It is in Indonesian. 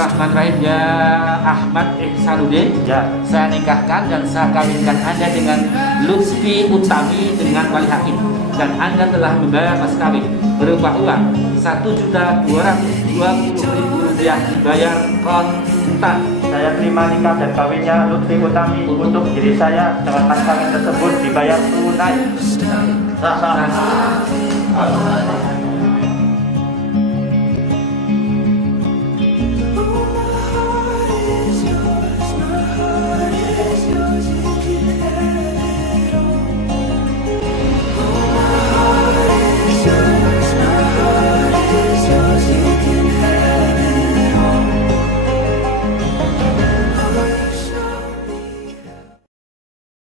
Bismillahirrahmanirrahim. Ya Ahmad Ihsanuddin, Ya. saya nikahkan dan saya kawinkan Anda dengan Lutfi Utami dengan wali hakim, dan Anda telah membayar mas kawin berupa uang Rp1.220.000 dibayar kontan. Saya terima nikah dan kawinnya Lutfi Utami untuk diri saya dengan mas kawin tersebut dibayar tunai. Sah.